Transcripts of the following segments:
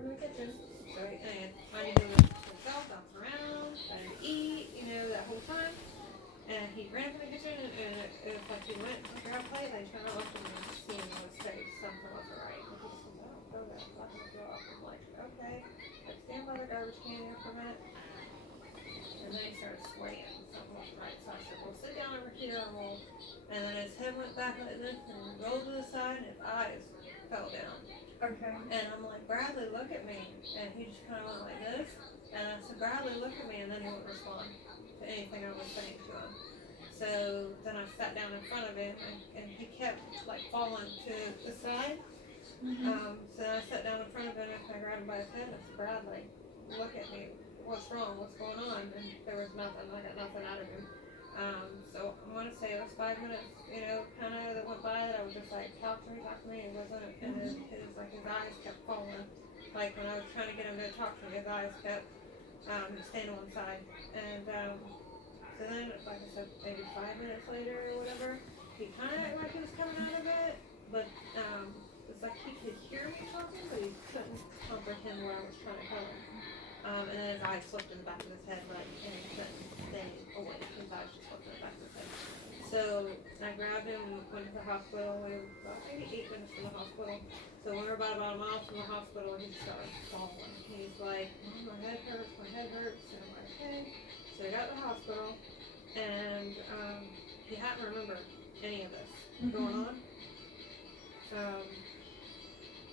come in the kitchen. So and I knew himself, bouncing around, trying to eat, that whole time. And he ran from the kitchen, and it was like he went to grab a plate, and he turned around and looked at me and seeing on his face something wasn't right. And he says, I don't know that, I'm not going to throw up. I'm like, okay. I stand by the garbage can here for a minute. And then he started swaying. Something wasn't right. So I said, well, sit down over here and we'll. And then his head went back like this and rolled to the side and his eyes fell down. Okay. And I'm like, Bradley, look at me. And he just kind of went like this. And I said, Bradley, look at me. And then he wouldn't respond to anything I was saying to him. So then I sat down in front of him and he kept like falling to the side. So then I sat down in front of him and I grabbed him by his head and I said, Bradley, look at me. What's wrong? What's going on? And there was nothing. I got nothing out of him. So I'm gonna say it was 5 minutes, kind of that went by that I was just like, talk to me. It wasn't, and his eyes kept falling. Like when I was trying to get him to talk to me, his eyes kept staying on one side. And so then, like I said, maybe 5 minutes later or whatever, he kind of acted like he was coming out of it, but it's like he could hear me talking, but he couldn't comprehend where I was trying to tell him. And then his eyes slipped in the back of his head, and he couldn't stay awake. His eyes just slipped in the back of his head. So I grabbed him, went to the hospital. We were about maybe 8 minutes from the hospital. So when we were about a mile from the hospital, he started falling. He's like, oh, my head hurts. And I'm like, okay. So we got to the hospital, and he hadn't remembered any of this going on.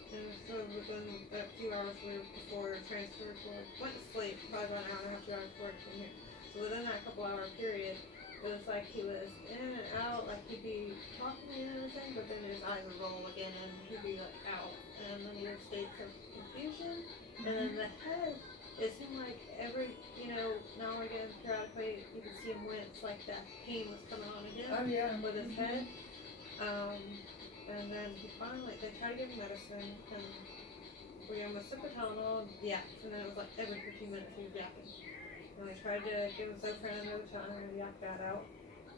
And so within a few hours before transfer went to sleep, probably about an hour and a half, 2 hours before he came here. So within that couple-hour period, it was like he was in and out, like he'd be talking and everything, but then his eyes would roll again and he'd be like out. And then he would states of confusion. And then the head, it seemed like every, now and again, periodically, you could see him wince, like that pain was coming on again with his head. And then he finally, they tried to give him medicine, and we gave him a sip of Tylenol, and then it was like every 15 minutes he was yapping. And we tried to give him Zofran another time, and he yacked that out.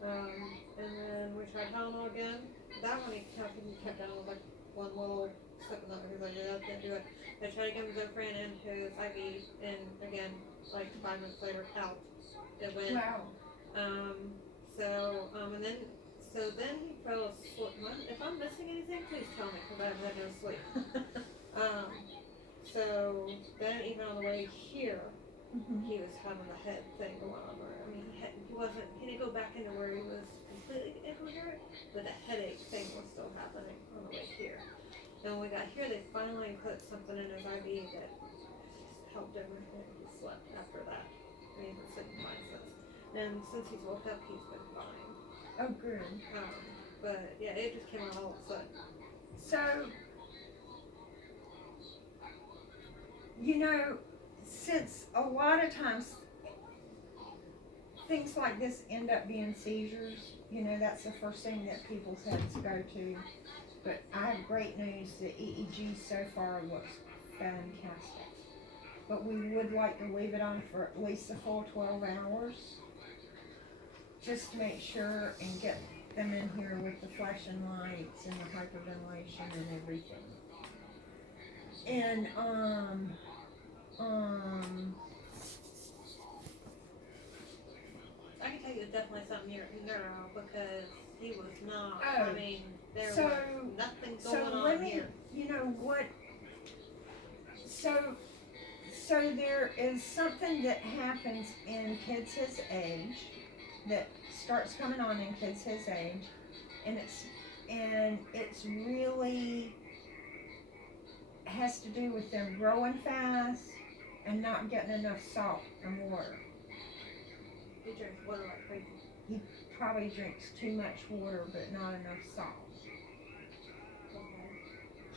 And then we tried Tylenol again. That one, I think he kept down with like one little sip, and he was like, yeah, I can't do it. They tried to give him Zofran in his IV, and again, like 5 minutes later, out. It went. Wow. So then he fell asleep. If I'm missing anything, please tell me, because I've had no sleep. So then even on the way here, he was having the head thing going on. He didn't go back into where he was completely incoherent, but the headache thing was still happening on the way here. And when we got here, they finally put something in his IV that helped him, and he slept after that. And he's been sitting fine since. And since he's woke up, he's been fine. Oh, good. But yeah, it just came out all of a sudden. So, since a lot of times things like this end up being seizures, that's the first thing that people's heads go to. But I have great news. The EEG so far looks fantastic. But we would like to leave it on for at least a full 12 hours. Just to make sure and get them in here with the flashing lights and the hyperventilation and everything. And I can tell you it's definitely something neuro because he was not. Oh, there was nothing going on here. So there is something that happens in kids his age that starts coming on in kids his age, and it's really has to do with them growing fast and not getting enough salt and water. He drinks water like crazy. He probably drinks too much water but not enough salt.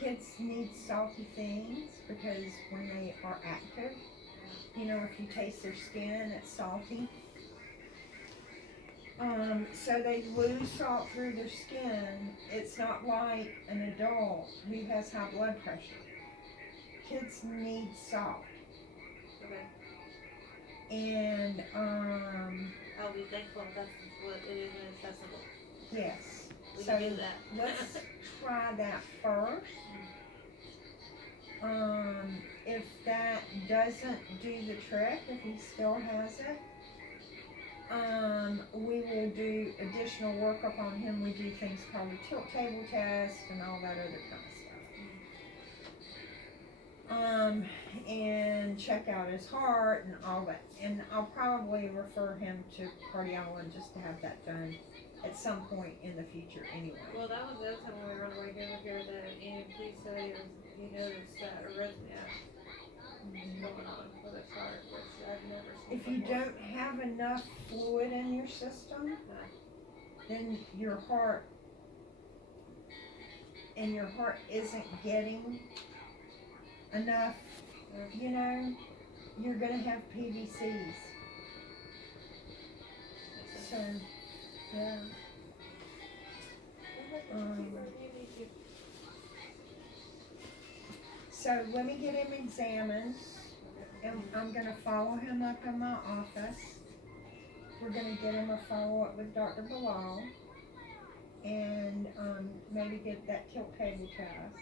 Kids need salty things because when they are active, if you taste their skin, it's salty. So they lose salt through their skin. It's not like an adult who has high blood pressure. Kids need salt. Okay. And I'll be thankful that's what it is inaccessible. Yes. We can do that. Let's try that first. if that doesn't do the trick, if he still has it, we will do additional workup on him. We do things called a tilt table test and all that other kind of stuff. And check out his heart and all that. And I'll probably refer him to cardiologist to have that done at some point in the future anyway. Well, that was the other time when we were on the way here, that EMT said he noticed that arrhythmia going on with his heart, which I've never seen If you before. don't have enough fluid in your system, then your heart isn't getting enough, you know, you're going to have PVCs. So, yeah. So let me get him examined, and I'm going to follow him up in my office. We're going to get him a follow-up with Dr. Bilal, and maybe get that tilt table test.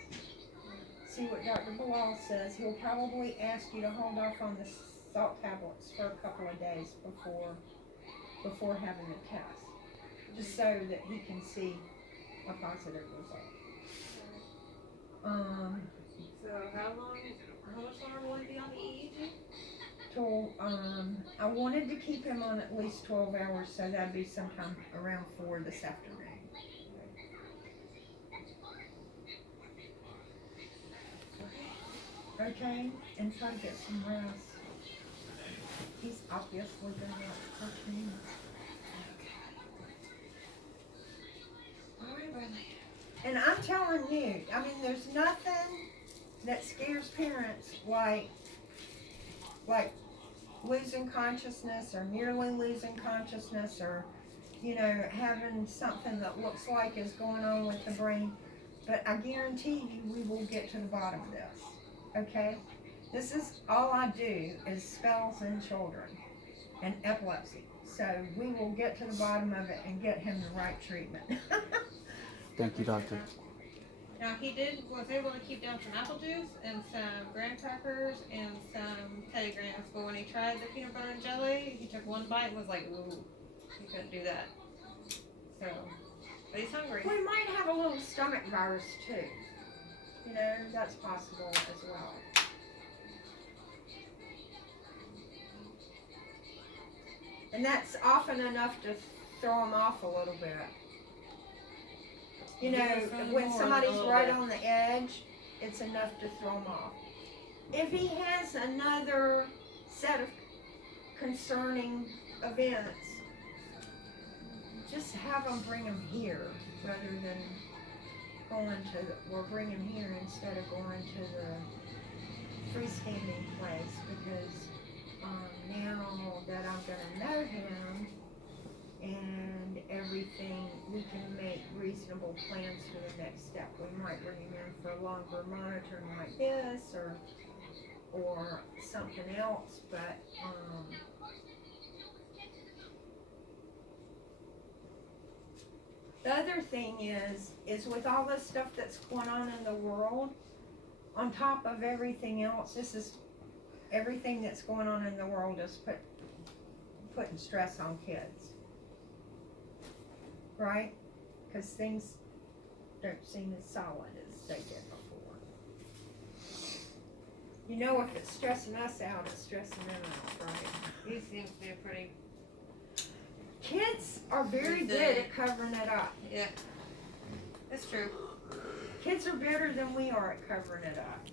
See what Dr. Bilal says. He'll probably ask you to hold off on the salt tablets for a couple of days before having the test, just so that he can see a positive result. So how much longer will he be on the EEG? Till, I wanted to keep him on at least 12 hours, so that'd be sometime around 4 this afternoon. Okay, and try to get some rest. He's obviously been out cartoons. And I'm telling you, I mean, there's nothing that scares parents like losing consciousness or nearly losing consciousness, or, you know, having something that looks like is going on with the brain. But I guarantee you we will get to the bottom of this, okay? This is all I do is spells in children and epilepsy. So we will get to the bottom of it and get him the right treatment. Thank you, doctor. Now was able to keep down some apple juice and some graham crackers and some Teddy Grahams, but when he tried the peanut butter and jelly, he took one bite and was like, ooh, he couldn't do that. So, but he's hungry. We might have a little stomach virus too. You know, that's possible as well. And that's often enough to throw him off a little bit. You know, when somebody's right on the edge, it's enough to throw him off. If he has another set of concerning events, just have them bring him here rather than bring him here instead of going to the freestanding place, because now that I'm going to know him and everything, we can make reasonable plans for the next step. We might bring him in for a longer monitoring like this, or something else, but the other thing is with all this stuff that's going on in the world, on top of everything else, everything that's going on in the world is putting stress on kids. Right? Because things don't seem as solid as they did before. You know, if it's stressing us out, it's stressing them out, right? He seems to be a pretty... Kids are very good at covering it up. Yeah, that's true. Kids are better than we are at covering it up.